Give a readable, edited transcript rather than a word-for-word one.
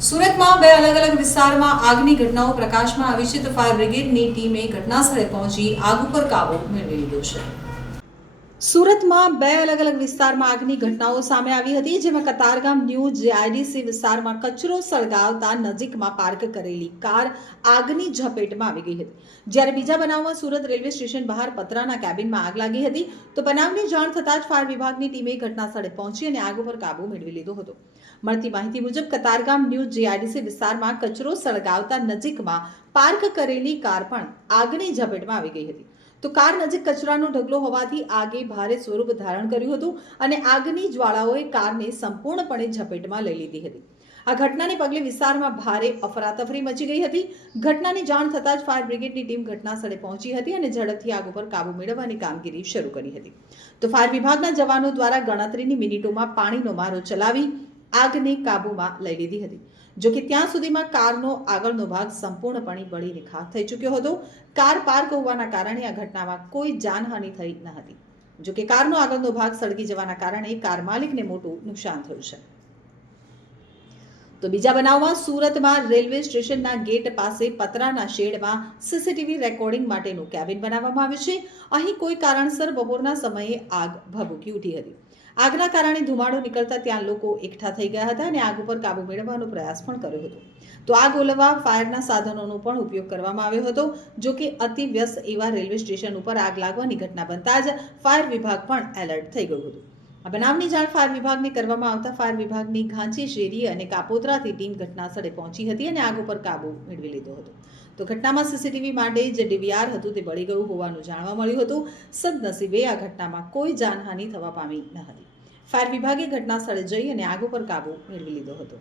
સુરતમાં બે અલગ અલગ વિસ્તારમાં આગની ઘટનાઓ પ્રકાશમાં આવી છે તો ફાયર બ્રિગેડની ટીમે ઘટનાસ્થળે પહોંચી આગ ઉપર કાબૂ મેળવી લીધો છે। સુરતમાં બે અલગ અલગ વિસ્તારમાં આગની ઘટનાઓ સામે આવી હતી, જેમાં કતારગામ ન્યૂ જેઆઈડીસી વિસ્તારમાં કચરો સળગાવતા નજીકમાં પાર્ક કરેલી કાર આગની ઝપેટમાં આવી ગઈ હતી, જ્યારે બીજા બનાવમાં સુરત રેલવે સ્ટેશન બહાર પતરાના કેબિનમાં આગ લાગી હતી। તો બનાવની જાણ થતાં જ ફાયર વિભાગની ટીમે ઘટનાસ્થળે પહોંચી અને આગ ઉપર કાબૂ મેળવી લીધો હતો। મળતી માહિતી મુજબ કતારગામ ન્યૂ જેઆઈડીસી વિસ્તારમાં કચરો સળગાવતા નજીકમાં પાર્ક કરેલી કાર પણ આગની ઝપેટમાં આવી ગઈ હતી। તો કાર નજીક કચરાનો ઢગલો હોવાથી આગે ભારે સ્વરૂપ ધારણ કર્યું હતું અને આગની જ્વાળાઓએ કારને સંપૂર્ણપણે ઝપેટમાં લઈ લીધી હતી। આ ઘટનાને પગલે વિસ્તારમાં ભારે અફરાતફરી મચી ગઈ હતી। ઘટનાની જાણ થતાં જ ફાયર બ્રિગેડની ટીમ ઘટનાસ્થળે પહોંચી હતી અને ઝડપથી આગ ઉપર કાબૂ મેળવવાની કામગીરી શરૂ કરી હતી। તો ફાયર વિભાગના જવાનો દ્વારા ગણતરીની મિનિટોમાં પાણીનો મારો ચલાવી આગને કાબૂમાં લઈ લીધી હતી। જો કે ત્યાં સુધીમાં કારનો આગળનો ભાગ સંપૂર્ણપણે બળીને ખાખ થઈ ચૂક્યો હતો। કાર પાર્ક હોવાના કારણે આ ઘટનામાં કોઈ જાનહાનિ થઈ ન હતી। જો કે કારનો આગળનો ભાગ સળગી જવાના કારણે કાર માલિકને મોટું નુકસાન થયું છે। તો બીજા બનાવમાં સુરતમાં રેલવે સ્ટેશનના ગેટ પાસે પતરાના શેડમાં સીસીટીવી રેકોર્ડિંગ માટેનું કેબિન બનાવવામાં આવ્યું છે। અહીં કોઈ કારણસર બપોરના સમયે આગ ભભૂકી ઉઠી હતી। આગના કારણે ધુમાડો નીકળતા ત્યાં લોકો એકઠા થઈ ગયા હતા અને આગ ઉપર કાબૂ મેળવવાનો પ્રયાસ પણ કર્યો હતો। તો આગ ઓલવવા ફાયરના સાધનોનો પણ ઉપયોગ કરવામાં આવ્યો હતો। જો કે અતિ વ્યસ્ત એવા રેલવે સ્ટેશન ઉપર આગ લાગવાની ઘટના બનતા જ ફાયર વિભાગ પણ એલર્ટ થઈ ગયું હતું। આ બનાવની જાણ ફાયર વિભાગને કરવામાં આવતા ફાયર વિભાગની ઘાંચી શેરી અને કાપોદ્રાથી ટીમ ઘટનાસ્થળે પહોંચી હતી અને આગ ઉપર કાબૂ મેળવી લીધો હતો। તો ઘટનામાં સીસીટીવી માટે જે ડીવીઆર હતું તે બળી ગયું હોવાનું જાણવા મળ્યું હતું। સદનસીબે આ ઘટનામાં કોઈ જાનહાનિ થવા પામી ન હતી। ફાયર વિભાગે ઘટના સ્થળે જઈ અને આગ ઉપર કાબૂ મેળવી લીધો હતો।